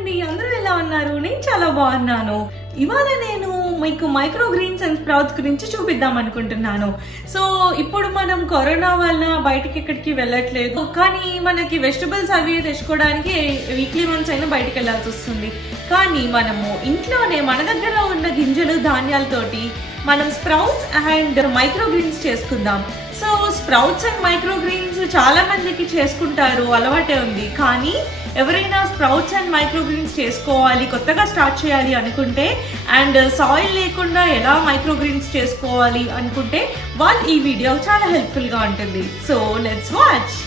అండి, అందరూ ఎలా ఉన్నారు? నేను చాలా బాగున్నాను. ఇవాళ నేను మీకు మైక్రో గ్రీన్స్ అండ్ స్ప్రౌట్స్ గురించి చూపిద్దాం అనుకుంటున్నాను. సో ఇప్పుడు మనం కరోనా వల్ల బయటికి ఎక్కడికి వెళ్ళట్లేదు, కానీ మనకి వెజిటబుల్స్ అవి తెచ్చుకోవడానికి వీక్లీ వన్స్ అయినా బయటికి వెళ్ళాల్సి వస్తుంది. కానీ మనము ఇంట్లోనే మన దగ్గర ఉన్న గింజలు ధాన్యాలతోటి మనం స్ప్రౌట్స్ అండ్ మైక్రో గ్రీన్స్ చేసుకుందాం. So sprouts and micro greens చాలా మందికి చేసుకుంటారు, అలవాటే ఉంది. కానీ ఎవరైనా స్ప్రౌట్స్ అండ్ మైక్రో గ్రీన్స్ చేసుకోవాలి, కొత్తగా స్టార్ట్ చేయాలి అనుకుంటే అండ్ సాయిల్ లేకుండా ఎలా మైక్రో గ్రీన్స్ చేసుకోవాలి అనుకుంటే వాళ్ళు ఈ వీడియో చాలా హెల్ప్ఫుల్గా ఉంటుంది. So let's watch.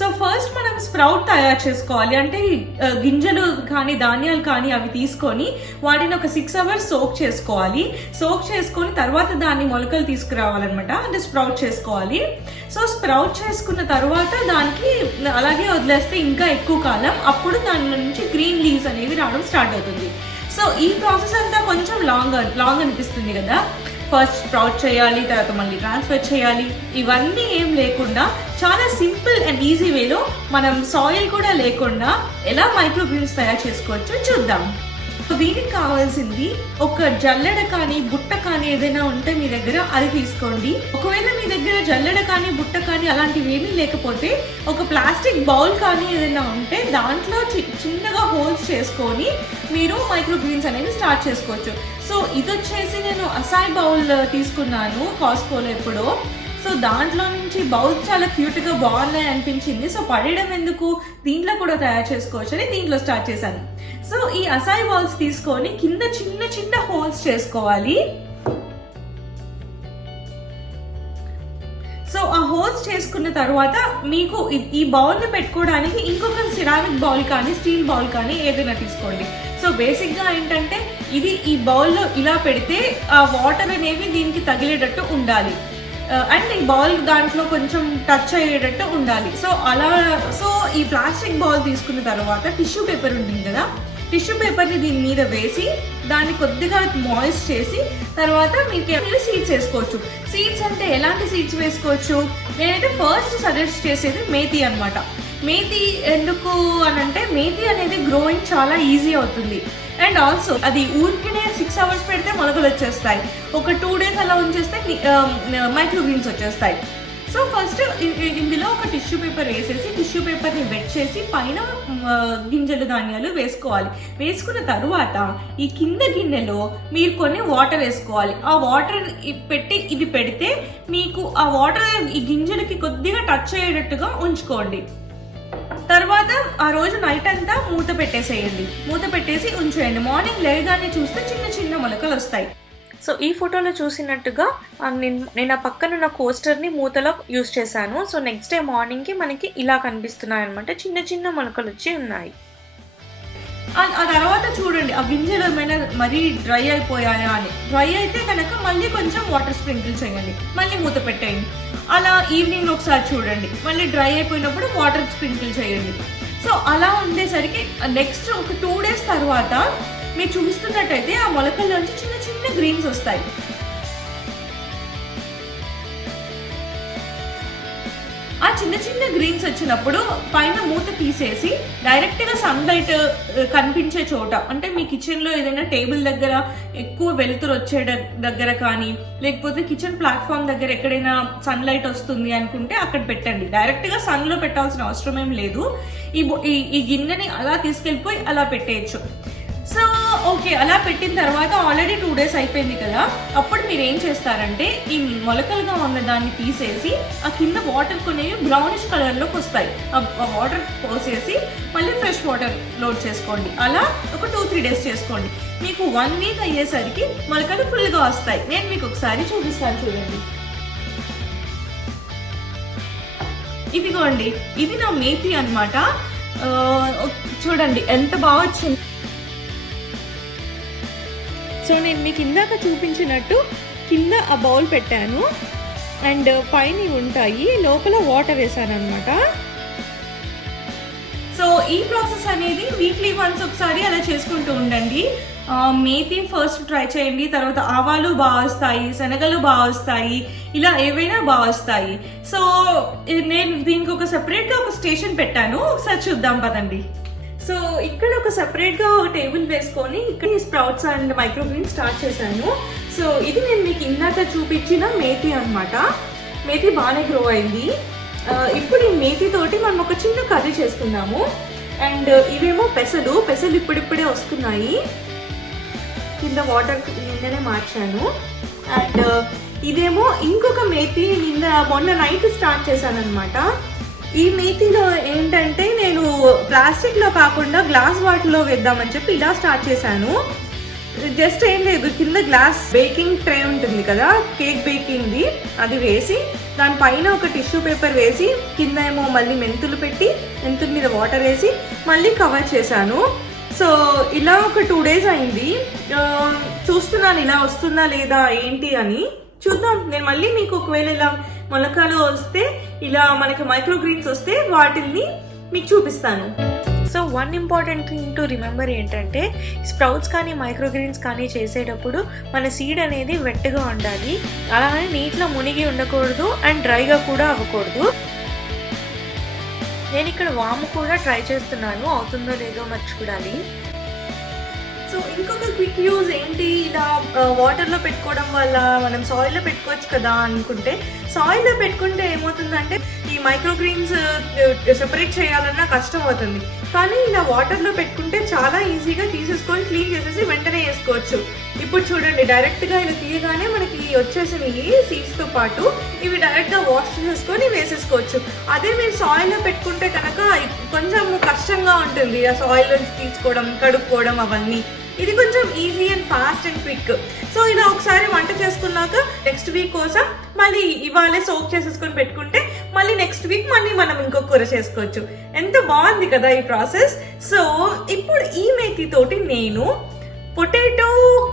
So first మనం స్ప్రౌట్ తయారు చేసుకోవాలి. అంటే గింజలు కానీ ధాన్యాలు కానీ అవి తీసుకొని వాటిని ఒక 6 hours సోక్ చేసుకోవాలి. సోక్ చేసుకొని తర్వాత దాన్ని మొలకలు తీసుకురావాలన్నమాట, అంటే స్ప్రౌట్ చేసుకోవాలి. సో స్ప్రౌట్ చేసుకున్న తర్వాత దానికి అలాగే వదిలేస్తే ఇంకా ఎక్కువ కాలం, అప్పుడు దాని నుంచి గ్రీన్ లీవ్స్ అనేవి రావడం స్టార్ట్ అవుతుంది. సో ఈ ప్రాసెస్ అంతా కొంచెం లాంగ్ అనిపిస్తుంది కదా. ఫస్ట్ స్ప్రౌట్ చేయాలి, తర్వాత మళ్ళీ ట్రాన్స్ఫర్ చేయాలి. ఇవన్నీ ఏం లేకుండా చాలా సింపుల్ అండ్ ఈజీ వేలో మనం సాయిల్ కూడా లేకుండా ఎలా మైక్రో గ్రీన్స్ తయారు చేసుకోవచ్చో చూద్దాం. దీనికి కావాల్సింది ఒక జల్లెడ కానీ బుట్ట కానీ ఏదైనా ఉంటే మీ దగ్గర అది తీసుకోండి. ఒకవేళ మీ దగ్గర జల్లెడ కానీ బుట్ట కానీ అలాంటివి ఏమీ లేకపోతే ఒక ప్లాస్టిక్ బౌల్ కానీ ఏదైనా ఉంటే దాంట్లో చిన్నగా హోల్స్ చేసుకొని మీరు మైక్రో గ్రీన్స్ అనేవి స్టార్ట్ చేసుకోవచ్చు. సో ఇది వచ్చేసి నేను అసాయ్ బౌల్ తీసుకున్నాను కాస్కోలో ఎప్పుడో. సో దాంట్లో నుంచి బౌల్స్ చాలా క్యూట్గా బాగున్నాయి అనిపించింది. సో పడేయడం ఎందుకు, దీంట్లో కూడా తయారు చేసుకోవచ్చు అని దీంట్లో స్టార్ట్ చేశాను. సో ఈ అసాయ్ బౌల్స్ తీసుకొని కింద చిన్న చిన్న హోల్స్ చేసుకోవాలి. సో ఆ హోల్స్ చేసుకున్న తర్వాత మీకు ఈ బౌల్ని పెట్టుకోవడానికి ఇంకొక సిరామిక్ బౌల్ కానీ స్టీల్ బౌల్ కానీ ఏదైనా తీసుకోండి. సో బేసిక్గా ఏంటంటే ఇది ఈ బౌల్లో ఇలా పెడితే ఆ వాటర్ అనేవి దీనికి తగిలేటట్టు ఉండాలి అండ్ ఈ బౌల్ దాంట్లో కొంచెం టచ్ అయ్యేటట్టు ఉండాలి. సో ఈ ప్లాస్టిక్ బౌల్ తీసుకున్న తర్వాత టిష్యూ పేపర్ ఉంటుంది కదా, టిష్యూ పేపర్ని దీని మీద వేసి దాన్ని కొద్దిగా మాయిస్ట్ చేసి తర్వాత మీరు సీడ్స్ వేసుకోవచ్చు. సీడ్స్ అంటే ఎలాంటి సీడ్స్ వేసుకోవచ్చు, నేనైతే ఫస్ట్ సజెస్ట్ చేసేది మేతి అనమాట. మేతి ఎందుకు అని అంటే మేతి అనేది గ్రోయింగ్ చాలా ఈజీ అవుతుంది అండ్ ఆల్సో అది ఊరికినే 6 hours పెడితే మొలకలు వచ్చేస్తాయి. ఒక 2 days అలా ఉంచేస్తే మైక్రో గ్రీన్స్ వచ్చేస్తాయి. సో ఫస్ట్ ఇందులో ఒక టిష్యూ పేపర్ వేసేసి టిష్యూ పేపర్ని వెట్ చేసి పైన గింజలు ధాన్యాలు వేసుకోవాలి. వేసుకున్న తరువాత ఈ కింద గిన్నెలో మీరు కొన్ని వాటర్ వేసుకోవాలి. ఆ వాటర్ పెట్టి ఇది పెడితే మీకు ఆ వాటర్ ఈ గింజలకి కొద్దిగా టచ్ అయ్యేటట్టుగా ఉంచుకోండి. తర్వాత ఆ రోజు నైట్ అంతా మూత పెట్టేసేయండి. మూత పెట్టేసి ఉంచేయండి. మార్నింగ్ లేగానే చూస్తే చిన్న చిన్న మొలకలు వస్తాయి. సో ఈ ఫోటోలో చూసినట్టుగా నేను ఆ పక్కన ఉన్న కోస్టర్ని మూతలో యూజ్ చేశాను. సో నెక్స్ట్ డే మార్నింగ్కి మనకి ఇలా కనిపిస్తున్నాయి అనమాట, చిన్న చిన్న మొలకలు వచ్చి ఉన్నాయి. ఆ తర్వాత చూడండి ఆ గింజలు ఏమైనా మరీ డ్రై అయిపోయాయా అని. డ్రై అయితే కనుక మళ్ళీ కొంచెం వాటర్ స్ప్రింకిల్ చేయండి, మళ్ళీ మూత పెట్టేయండి. అలా ఈవినింగ్ ఒకసారి చూడండి, మళ్ళీ డ్రై అయిపోయినప్పుడు వాటర్ స్ప్రింకిల్ చేయండి. సో అలా ఉండేసరికి నెక్స్ట్ ఒక 2 days తర్వాత మీరు చూస్తున్నట్టయితే ఆ మొలకల్లోంచి చిన్న చిన్న గ్రీన్స్ వస్తాయి. ఆ చిన్న చిన్న గ్రీన్స్ వచ్చినప్పుడు పైన మూత తీసేసి డైరెక్ట్గా సన్లైట్ కనిపించే చోట, అంటే మీ కిచెన్లో ఏదైనా టేబుల్ దగ్గర ఎక్కువ వెలుతురు వచ్చే దగ్గర కానీ లేకపోతే కిచెన్ ప్లాట్ఫామ్ దగ్గర ఎక్కడైనా సన్లైట్ వస్తుంది అనుకుంటే అక్కడ పెట్టండి. డైరెక్ట్గా సన్లో పెట్టాల్సిన అవసరం ఏం లేదు. ఈ గిన్నెని అలా తీసుకెళ్ళిపోయి అలా పెట్టేయచ్చు. సో ఓకే, అలా పెట్టిన తర్వాత ఆల్రెడీ 2 days అయిపోయింది కదా. అప్పుడు మీరు ఏం చేస్తారంటే ఈ మొలకలుగా ఉన్న దాన్ని తీసేసి ఆ కింద వాటర్ కొనేవి బ్రౌనిష్ కలర్లోకి వస్తాయి. ఆ వాటర్ పోసేసి మళ్ళీ ఫ్రెష్ వాటర్ లోడ్ చేసుకోండి. అలా ఒక 2-3 days చేసుకోండి. మీకు 1 week అయ్యేసరికి మొలకలు ఫుల్గా వస్తాయి. నేను మీకు ఒకసారి చూపిస్తాను, చూడండి. ఇదిగోండి, ఇది నా మేతి అనమాట. చూడండి ఎంత బాగా వచ్చింది. సో నేను మీకు ఇందాక చూపించినట్టు కింద ఆ బౌల్ పెట్టాను అండ్ పైన ఉంటాయి, లోపల వాటర్ వేసాను అనమాట. సో ఈ ప్రాసెస్ అనేది వీక్లీ వన్స్ ఒకసారి అలా చేసుకుంటూ ఉండండి. మేతి ఫస్ట్ ట్రై చేయండి, తర్వాత ఆవాలు బాగా వస్తాయి, శనగలు బాగా వస్తాయి, ఇలా ఏవైనా బాగా వస్తాయి. సో నేను దీనికి ఒక సెపరేట్గా ఒక స్టేషన్ పెట్టాను, ఒకసారి చూద్దాం పదండి. సో ఇక్కడ ఒక సెపరేట్గా ఒక టేబుల్ వేసుకొని ఇక్కడ స్ప్రౌట్స్ అండ్ మైక్రోగ్రీన్స్ స్టార్ట్ చేశాను. సో ఇది నేను మీకు ఇందాక చూపించిన మేతి అనమాట. మేతి బాగానే గ్రో అయింది. ఇప్పుడు ఈ మేతితోటి మనం ఒక చిన్న కర్రీ చేసుకుందాము. అండ్ ఇవేమో పెసలు ఇప్పుడిప్పుడే వస్తున్నాయి, కింద వాటర్ నిన్ననే మార్చాను. అండ్ ఇదేమో ఇంకొక మేతి మొన్న నైట్ స్టార్ట్ చేశాను అనమాట. ఈ మేతిలో ఏంటంటే నేను ప్లాస్టిక్లో కాకుండా గ్లాస్ వాటర్లో వేద్దామని చెప్పి ఇలా స్టార్ట్ చేశాను. జస్ట్ ఏం లేదు, కింద గ్లాస్ బేకింగ్ ట్రే ఉంటుంది కదా, కేక్ బేకింగ్ది, అది వేసి దానిపైన ఒక టిష్యూ పేపర్ వేసి కింద ఏమో మళ్ళీ మెంతులు పెట్టి మెంతుల మీద వాటర్ వేసి మళ్ళీ కవర్ చేశాను. సో ఇలా ఒక 2 days అయింది. చూస్తున్నాను ఇలా వస్తుందా లేదా ఏంటి అని. చూద్దాం. నేను మళ్ళీ మీకు ఒకవేళ ఇలా మొలకలు వస్తే, ఇలా మనకి మైక్రోగ్రీన్స్ వస్తే వాటిని మీకు చూపిస్తాను. So one important thing to remember ఏంటంటే, స్ప్రౌట్స్ కానీ మైక్రోగ్రీన్స్ కానీ చేసేటప్పుడు మన సీడ్ అనేది వెట్గా ఉండాలి, అలానే నీటిలో మునిగి ఉండకూడదు అండ్ డ్రైగా కూడా అవ్వకూడదు. నేను ఇక్కడ వాము కూడా ట్రై చేస్తున్నాను, అవుతుందో లేదో మరి చూడాలి. సో ఇంకొక క్విక్ యూజ్ ఏంటి, ఇలా వాటర్లో పెట్టుకోవడం వల్ల మనం సాయిల్లో పెట్టుకోవచ్చు కదా అనుకుంటే, సాయిల్లో పెట్టుకుంటే ఏమవుతుందంటే ఈ మైక్రోగ్రీన్స్ సెపరేట్ చేయాలన్నా కష్టం అవుతుంది. కానీ ఇలా వాటర్లో పెట్టుకుంటే చాలా ఈజీగా తీసేసుకొని క్లీన్ చేసేసి వెంటనే వేసుకోవచ్చు. ఇప్పుడు చూడండి, డైరెక్ట్గా ఇలా తీయగానే మనకి వచ్చేసినవి సీడ్స్తో పాటు ఇవి డైరెక్ట్గా వాష్ చేసేసుకొని వేసేసుకోవచ్చు. అదే మీరు సాయిల్లో పెట్టుకుంటే కనుక కొంచెం కష్టంగా ఉంటుంది, ఆ సాయిల్ నుంచి తీసుకోవడం, కడుక్కోవడం అవన్నీ. ఇది కొంచెం easy and fast and quick. So ఇలా ఒకసారి వంట చేసుకున్నాక నెక్స్ట్ వీక్ కోసం మళ్ళీ ఇవాళే సోక్ చేసేసుకొని పెట్టుకుంటే మళ్ళీ నెక్స్ట్ వీక్ మళ్ళీ మనం ఇంకో కూర చేసుకోవచ్చు. ఎంత బాగుంది కదా ఈ ప్రాసెస్. సో ఇప్పుడు ఈ మేతి తోటి నేను పొటాటో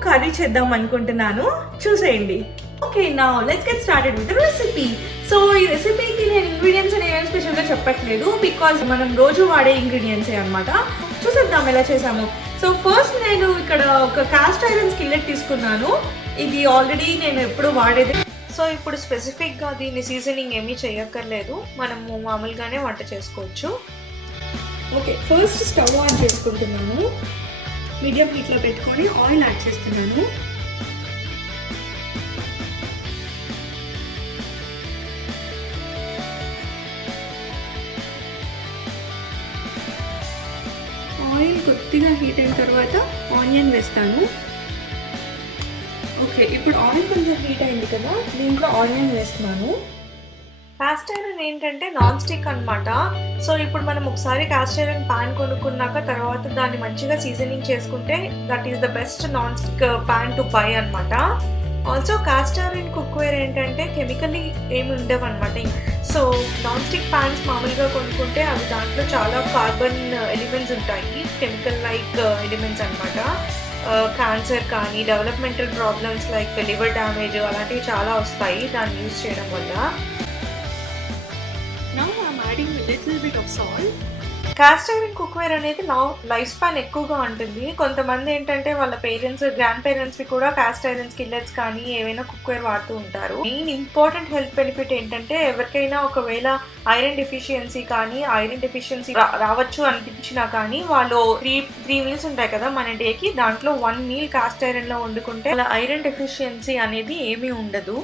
కర్రీ చేద్దాం అనుకుంటున్నాను, చూసేయండి. Okay, now let's get started with the recipe. So ఈ రెసిపీకి నేను ఇంగ్రీడియంట్స్ అనేవి స్పెషల్గా చెప్పట్లేదు, బికాజ్ మనం రోజు వాడే ఇంగ్రీడియంట్సే అనమాట. చూసేద్దాం ఎలా చేసాము. సో ఫస్ట్ నేను ఇక్కడ ఒక కాస్ట్ ఐరన్ స్కిల్లెట్ తీసుకున్నాను. ఇది ఆల్రెడీ నేను ఎప్పుడు వాడేది. సో ఇప్పుడు స్పెసిఫిక్గా దీన్ని సీజనింగ్ ఏమీ చేయక్కర్లేదు, మనము మామూలుగానే వంట చేసుకోవచ్చు. ఓకే, ఫస్ట్ స్టవ్ ఆన్ చేసుకుంటున్నాను. మీడియం హీట్లో పెట్టుకొని ఆయిల్ యాడ్ చేస్తున్నాను. ఆయిల్ కొద్దిగా హీట్ అయిన తర్వాత ఆనియన్ వేస్తాను. ఓకే, ఇప్పుడు ఆయిల్ కొంచెం హీట్ అయింది కదా, దీంట్లో ఆనియన్ వేస్తున్నాను. కాస్ట్ ఐరన్ ఏంటంటే నాన్ స్టిక్ అనమాట. సో ఇప్పుడు మనం ఒకసారి కాస్ట్ ఐరన్ ప్యాన్ కొనుక్కున్నాక తర్వాత దాన్ని మంచిగా సీజనింగ్ చేసుకుంటే that is the best non stick pan to buy అనమాట. ఆల్సో కాస్ట్ ఐరన్ కుక్వేర్ ఏంటంటే కెమికల్లీ ఏమి ఉండవు అనమాట. సో నాన్ స్టిక్ ప్యాన్స్ మామూలుగా కొనుక్కుంటే అవి దాంట్లో చాలా కార్బన్ ఎలిమెంట్స్ ఉంటాయి, కెమికల్ లైక్ ఎలిమెంట్స్ అనమాట. క్యాన్సర్ కానీ developmental problems like liver damage అలాంటివి చాలా వస్తాయి దాన్ని యూజ్ చేయడం వల్ల. Now I'm adding a little bit of salt. Cast iron cookware అనేది లైఫ్ స్పాన్ ఎక్కువగా ఉంటుంది. కొంతమంది ఏంటంటే వాళ్ళ పేరెంట్స్, గ్రాండ్ పేరెంట్స్కి కూడా కాస్ట్ ఐరన్ స్కిల్లెట్స్ కానీ ఏవైనా కుక్వేర్ వాడుతూ ఉంటారు. మెయిన్ ఇంపార్టెంట్ హెల్త్ బెనిఫిట్ ఏంటంటే ఎవరికైనా ఒకవేళ ఐరన్ డెఫిషియన్సీ కానీ ఐరన్ డెఫిషియన్సీ రావచ్చు అనిపించినా కానీ వాళ్ళు త్రీ మీల్స్ ఉంటాయి కదా మన డేకి, దాంట్లో 1 meal కాస్ట్ ఐరన్లో వండుకుంటే అలా ఐరన్ డెఫిషియన్సీ అనేది ఏమీ ఉండదు.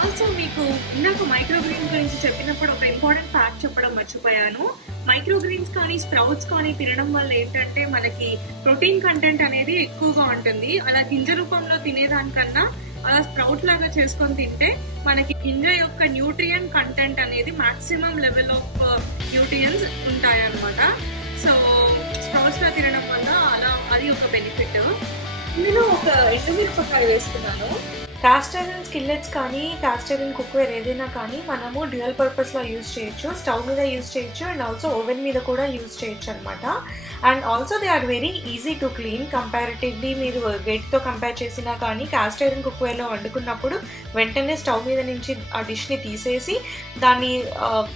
ఆల్సో మీకు ఇందాక మైక్రోగ్రీన్స్ గురించి చెప్పినప్పుడు ఒక ఇంపార్టెంట్ ఫ్యాక్ట్ చెప్పడం మర్చిపోయాను. మైక్రోగ్రీన్స్ కానీ స్ప్రౌట్స్ కానీ తినడం వల్ల ఏంటంటే మనకి ప్రోటీన్ కంటెంట్ అనేది ఎక్కువగా ఉంటుంది. అలా గింజ రూపంలో తినేదానికన్నా అలా స్ప్రౌట్ లాగా చేసుకొని తింటే మనకి గింజ యొక్క న్యూట్రియన్ కంటెంట్ అనేది మాక్సిమం లెవెల్ ఆఫ్ న్యూట్రియన్స్ ఉంటాయన్నమాట. సో స్ప్రౌట్స్ లా తినడం వల్ల అలా అది ఒక బెనిఫిట్. ఇందులో ఒక ఎండుమిరపకాయ వేస్తున్నాను. కాస్ట్ ఐరన్ స్కిల్లెట్స్ కానీ కాస్ట్ ఐరన్ కుక్వేర్ ఏదైనా కానీ మనము డ్యూయల్ పర్పస్లో యూజ్ చేయొచ్చు. స్టవ్ మీద యూజ్ చేయొచ్చు అండ్ ఆల్సో ఓవెన్ మీద కూడా యూజ్ చేయొచ్చు అనమాట. And also they are very easy to clean comparatively. మీరు వెయిట్తో కంపేర్ చేసినా కానీ కాస్ట్ ఐరన్ కుక్వేర్లో వండుకున్నప్పుడు వెంటనే స్టవ్ మీద నుంచి ఆ డిష్ని తీసేసి దాన్ని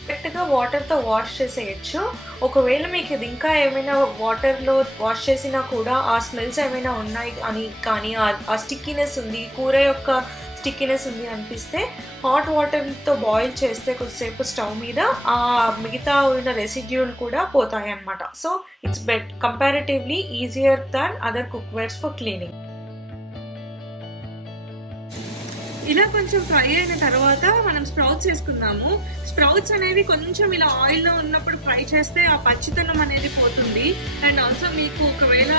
కరెక్ట్గా వాటర్తో వాష్ చేసేయచ్చు. ఒకవేళ మీకు ఇది ఇంకా ఏమైనా వాటర్లో వాష్ చేసినా కూడా ఆ స్మెల్స్ ఏమైనా ఉన్నాయి అని కానీ ఆ స్టిక్కీనెస్ ఉంది, కూర యొక్క స్టిక్కీనెస్ ఉంది అనిపిస్తే హాట్ వాటర్తో బాయిల్ చేస్తే కొద్దిసేపు స్టవ్ మీద ఆ మిగతా ఉన్న రెసిడ్యూల్ కూడా పోతాయి అన్నమాట. So it's comparatively easier than other cookwares for cleaning. ఇలా కొంచెం ఫ్రై అయిన తర్వాత మనం స్ప్రౌట్స్ వేసుకుందాము. స్ప్రౌట్స్ అనేవి కొంచెం ఇలా ఆయిల్లో ఉన్నప్పుడు ఫ్రై చేస్తే ఆ పచ్చితనం అనేది పోతుంది. అండ్ ఆల్సో మీకు ఒకవేళ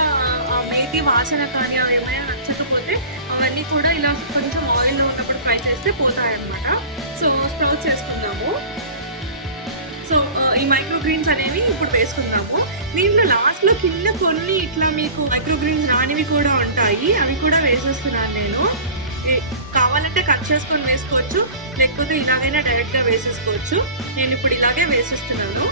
ఆ మేతి వాసన కానీ అవి ఏమైనా నచ్చకపోతే అవన్నీ కూడా ఇలా కొంచెం ఆయిల్లో ఉన్నప్పుడు ఫ్రై చేస్తే పోతాయన్నమాట. సో స్ప్రౌట్స్ వేసుకుందాము. సో ఈ మైక్రోగ్రీన్స్ అనేవి ఇప్పుడు వేసుకుందాము. దీంట్లో లాస్ట్లో కింద కొన్ని ఇట్లా మీకు మైక్రోగ్రీన్స్ రానివి కూడా ఉంటాయి, అవి కూడా వేసేస్తున్నాను నేను. కావాలంటే కట్ చేసుకొని వేసుకోవచ్చు, లేకపోతే ఇలాగైనా డైరెక్ట్గా వేసేసుకోవచ్చు. నేను ఇప్పుడు ఇలాగే వేసేస్తున్నాను.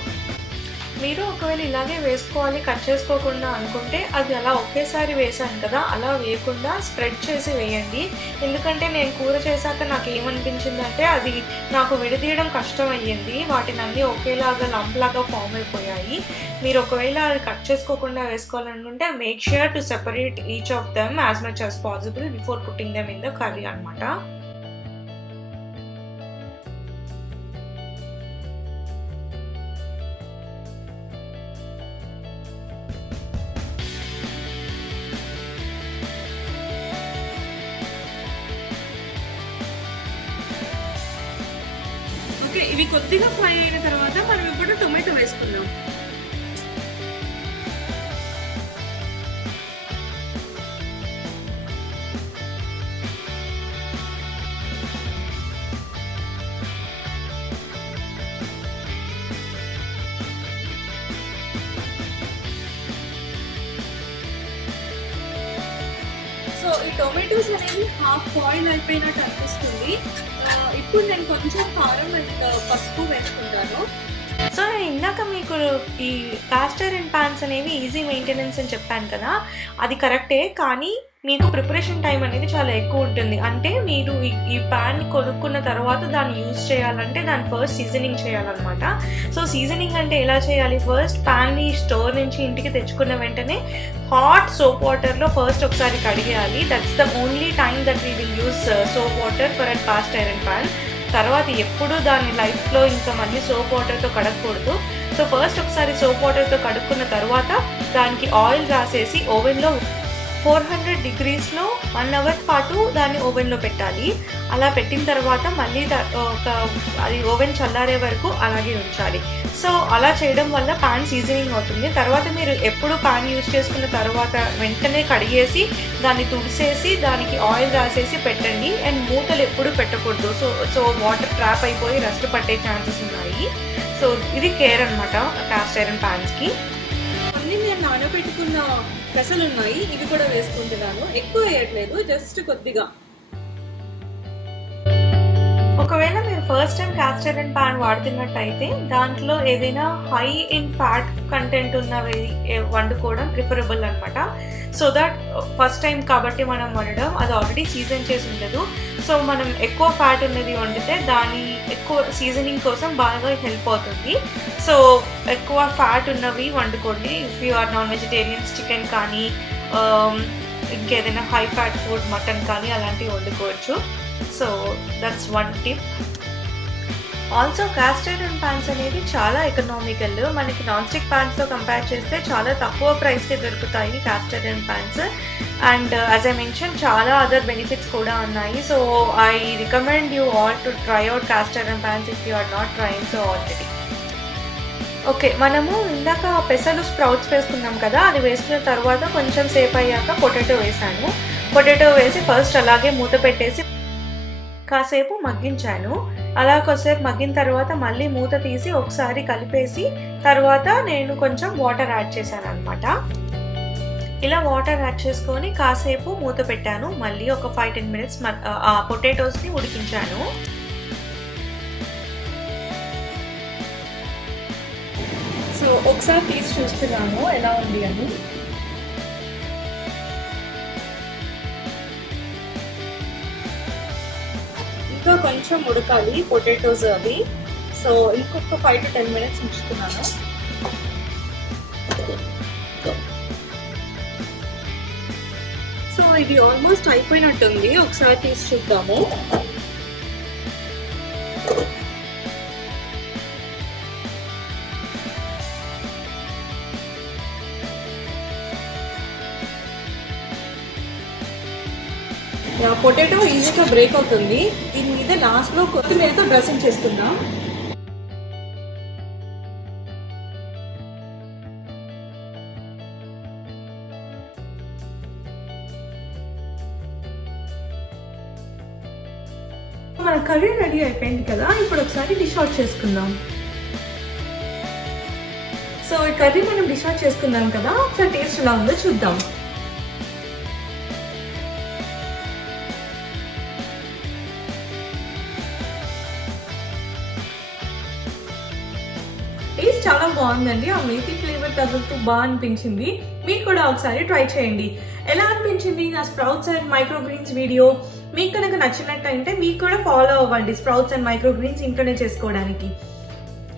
మీరు ఒకవేళ ఇలాగే వేసుకోవాలి కట్ చేసుకోకుండా అనుకుంటే అది అలా ఒకేసారి వేసాను కదా, అలా వేయకుండా స్ప్రెడ్ చేసి వేయండి. ఎందుకంటే నేను కూర చేశాక నాకు ఏమనిపించిందంటే అది నాకు విడదీయడం కష్టం అయ్యింది, వాటిని అన్నీ ఒకేలాగా లంప్లాగా ఫామ్ అయిపోయాయి. మీరు ఒకవేళ అది కట్ చేసుకోకుండా వేసుకోవాలనుకుంటే make sure to separate each of them as much as possible before putting them in the curry అనమాట. ఓకే, ఇవి కొద్దిగా ఫ్రై అయిన తర్వాత మనం ఇప్పుడు టొమాటో వేసుకుందాం. సో ఈ టొమాటోస్ అనేవి హాఫ్ బాయిల్ అయిపోయినట్టు అనిపిస్తుంది. ఇప్పుడు నేను కొంచెం కారం అండ్ పసుపు వేసుకుంటాను. సో నేను ఇందాక మీకు ఈ కాస్ట్ ఐరన్ ప్యాన్స్ అనేవి ఈజీ మెయింటెనెన్స్ అని చెప్పాను కదా, అది కరెక్టే. కానీ మీకు ప్రిపరేషన్ టైం అనేది చాలా ఎక్కువ ఉంటుంది. అంటే మీరు ఈ ప్యాన్ కొనుక్కున్న తర్వాత దాన్ని యూజ్ చేయాలంటే దాన్ని ఫస్ట్ సీజనింగ్ చేయాలన్నమాట. సో సీజనింగ్ అంటే ఎలా చేయాలి, ఫస్ట్ ప్యాన్ని స్టోర్ నుంచి ఇంటికి తెచ్చుకున్న వెంటనే హాట్ సోప్ వాటర్లో ఫస్ట్ ఒకసారి కడిగేయాలి. That's the only time that we will use soap water for a cast iron pan. తర్వాత ఎప్పుడు దాని లైఫ్లో ఇంకా మళ్ళీ సోప్ వాటర్తో కడగకూడదు. సో ఫస్ట్ ఒకసారి సోప్ వాటర్తో కడుక్కున్న తర్వాత దానికి ఆయిల్ రాసేసి ఓవెన్లో 400 degreesలో 1 hour పాటు దాన్ని ఓవెన్లో పెట్టాలి. అలా పెట్టిన తర్వాత మళ్ళీ అది ఓవెన్ చల్లారే వరకు అలాగే ఉంచాలి. సో అలా చేయడం వల్ల పాన్ సీజనింగ్ అవుతుంది. తర్వాత మీరు ఎప్పుడు పాన్ యూజ్ చేసుకున్న తర్వాత వెంటనే కడిగేసి దాన్ని తుడిసేసి దానికి ఆయిల్ రాసేసి పెట్టండి. అండ్ మూతలు ఎప్పుడు పెట్టకూడదు. సో వాటర్ ట్రాప్ అయిపోయి రస్ట్ పట్టే ఛాన్సెస్ ఉన్నాయి. సో ఇది కేర్ అనమాట కాస్ట్ ఐరన్ ప్యాన్స్కి. అన్నీ నేను నానబెట్టుకున్న పెసలు ఉన్నాయి, ఇవి కూడా వేసుకుంటున్నాను. ఎక్కువ వేయట్లేదు, జస్ట్ కొద్దిగా. ఒకవేళ మీరు first time cast iron pan వాడుతున్నట్టయితే దాంట్లో ఏదైనా హై ఇన్ ఫ్యాట్ కంటెంట్ ఉన్నవి వండుకోవడం ప్రిఫరబుల్ అనమాట. సో దట్ ఫస్ట్ టైం కాబట్టి మనం వండడం, అది ఆల్రెడీ సీజన్ చేసి ఉండదు. సో మనం ఎక్కువ ఫ్యాట్ ఉన్నది వండితే దాని ఎక్కువ సీజనింగ్ కోసం బాగా హెల్ప్ అవుతుంది. సో ఎక్కువ ఫ్యాట్ ఉన్నవి వండుకోండి. If you are non vegetarians chicken కానీ ఇంకేదైనా హై ఫ్యాట్ ఫుడ్ మటన్ కానీ అలాంటివి వండుకోవచ్చు. So that's one tip. Also cast iron pans అనేది చాలా ఎకనామికల్. మనకి నాన్ స్టిక్ ప్యాన్స్తో కంపేర్ చేస్తే చాలా తక్కువ ప్రైస్కి దొరుకుతాయి cast iron pans. And as I mention చాలా అదర్ బెనిఫిట్స్ కూడా ఉన్నాయి. So I recommend you all to try out cast iron pans if you are not trying so already. Okay, మనము ఇందాక పెసలు స్ప్రౌట్స్ వేసుకున్నాం కదా, అది వేసుకున్న తర్వాత కొంచెం సేపు అయ్యాక పొటాటో వేసాను. పొటాటో వేసి ఫస్ట్ అలాగే మూత పెట్టేసి కాసేపు మగ్గించాను. అలా కొద్దిసేపు మగ్గిన తర్వాత మళ్ళీ మూత తీసి ఒకసారి కలిపేసి తర్వాత నేను కొంచెం వాటర్ యాడ్ చేశాను అనమాట. ఇలా వాటర్ యాడ్ చేసుకొని కాసేపు మూత పెట్టాను. మళ్ళీ ఒక 5-10 minutes ఆ పొటాటోస్ని ఉడికించాను. సో ఒకసారి తీసి చూస్తున్నాను ఎలా ఉంది అని. ఇంకా కొంచెం ఉడకాలి పొటాటోస్ అవి. సో ఇంకొక 5 to 10 minutes ఉంచుతున్నాను. ఇది ఆల్మోస్ట్ అయిపోయినట్టుంది, ఒకసారి తీసి చూద్దాము. పొటాటో ఈజీగా బ్రేక్ అవుతుంది. దీని మీద లాస్ట్లో కొత్తిమీరతో డ్రెస్సింగ్ చేసుకుందాం. మన కర్రీ రెడీ అయిపోయింది కదా, ఇప్పుడు ఒకసారి డిష్ అవుట్ చేసుకుందాం. సో ఈ కర్రీ మనం డిష్ అవుట్ చేసుకుందాం కదా, ఒకసారి టేస్ట్ ఎలా ఉందో చూద్దాం. టేస్ట్ చాలా బాగుందండి. ఆ మేతి ఫ్లేవర్ తగులుతూ బాగా అనిపించింది. మీరు కూడా ఒకసారి ట్రై చేయండి. ఎలా అనిపించింది నా స్ప్రౌట్స్ అండ్ మైక్రోగ్రీన్స్ వీడియో? మీకు కనుక నచ్చినట్టయితే మీకు కూడా ఫాలో అవ్వండి స్ప్రౌట్స్ అండ్ మైక్రోగ్రీన్స్ ఇంట్లోనే చేసుకోవడానికి.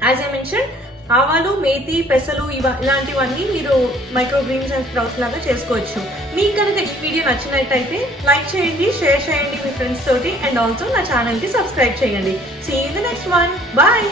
యాజ్ ఐ మెన్షన్, ఆవాలు, మేతి, పెసలు ఇలాంటివన్నీ మీరు మైక్రోగ్రీన్స్ అండ్ స్ప్రౌట్స్ లాగా చేసుకోవచ్చు. మీకు కనుక ఈ వీడియో నచ్చినట్టయితే లైక్ చేయండి, షేర్ చేయండి మీ ఫ్రెండ్స్ తోటి, అండ్ ఆల్సో నా ఛానల్కి సబ్స్క్రైబ్ చేయండి. See you in the next one. Bye.